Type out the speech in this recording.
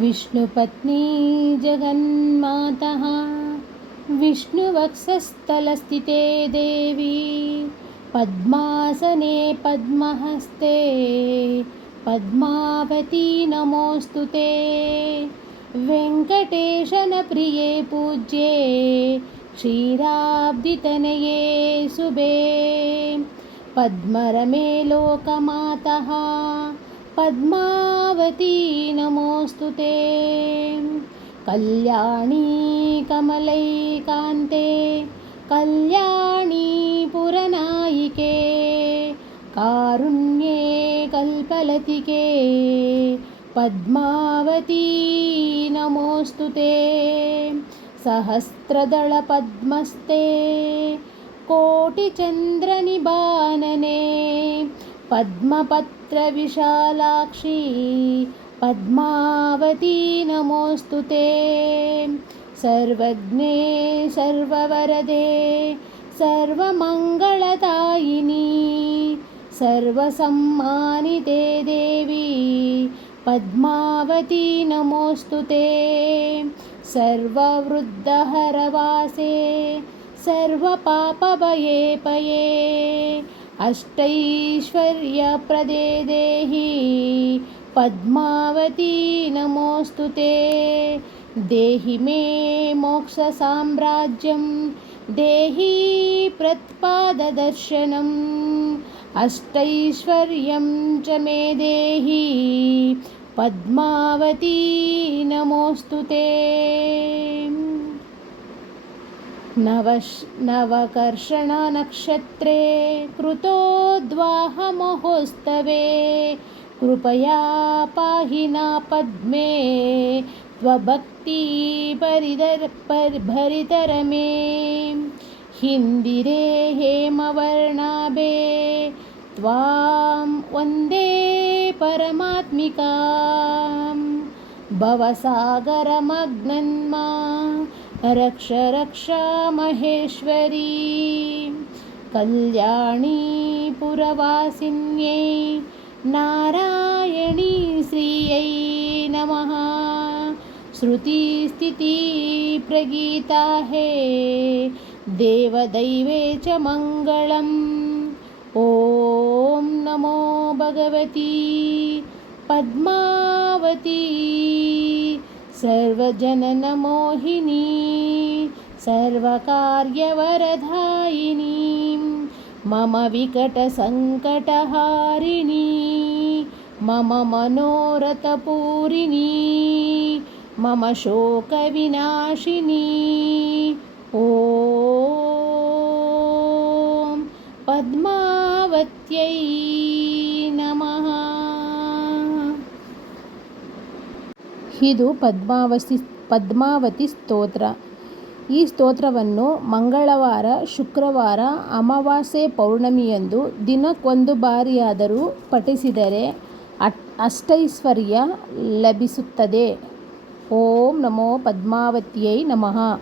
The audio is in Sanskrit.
विष्णुपत्नी जगन्मातः विष्णुवक्षस्थलस्थिते देवी पद्मासने पद्महस्ते पद्मावती नमोऽस्तु ते। वेङ्कटेशनप्रिये पूज्ये क्षीराब्धितनये शुभे पद्मरमे लोकमातः पद्मावती नमोऽस्तु ते। कल्याणी कमलैकान्ते कल्याणी पुरनायिके कारुण्ये कल्पलतिके पद्मावती नमोऽस्तु ते। सहस्रदलपद्मस्ते कोटिचन्द्रनिभानने पद्मपत्रविशालाक्षी पद्मावती नमोऽस्तु ते। सर्वज्ञे सर्ववरदे सर्वमङ्गलदायिनी सर्वसम्मानिते देवी पद्मावती नमोऽस्तु ते। सर्ववृद्धहरवासे सर्वपापभये पये अष्टैश्वर्यप्रदे देहि पद्मावती नमोऽस्तु ते। देहि मे मोक्षसाम्राज्यं देहि प्रत्पाददर्शनम् अष्टैश्वर्यं च मे देहि पद्मावती नमोऽस्तु ते। नवकर्षणनक्षत्रे कृतोद्वाहमहोत्सवे कृपया पाहि न पद्मे त्वभक्तिभरितरमे हिन्दिरे हेमवर्णाभे त्वां वन्दे परमात्मिकां भवसागरमग्नन्मा रक्ष रक्ष महेश्वरी कल्याणी पुरवासिन्यै नारायणी श्रियै नमः। श्रुतिस्थितिप्रगीता हे देवदैवे च मङ्गलम्। ॐ नमो भगवती पद्मावती सर्वजननमोहिनी सर्वकार्यवरदायिनी मम विकटसङ्कटहारिणी मम मनोरथपूरिणी मम शोकविनाशिनी। ॐ पद्मावत्यै नमः। ಇದು ಪದ್ಮಾವತಿ ಸ್ತೋತ್ರ. ಈ ಸ್ತೋತ್ರವನ್ನು ಮಂಗಳವಾರ, ಶುಕ್ರವಾರ, ಅಮಾವಾಸ್ಯೆ, ಪೌರ್ಣಮಿಯಂದು ದಿನಕ್ಕೊಂದು ಬಾರಿಯಾದರೂ ಪಠಿಸಿದರೆ ಅಷ್ಟೈಶ್ವರ್ಯ ಲಭಿಸುತ್ತದೆ. ಓಂ ನಮೋ ಪದ್ಮಾವತ್ಯೈ ನಮಃ.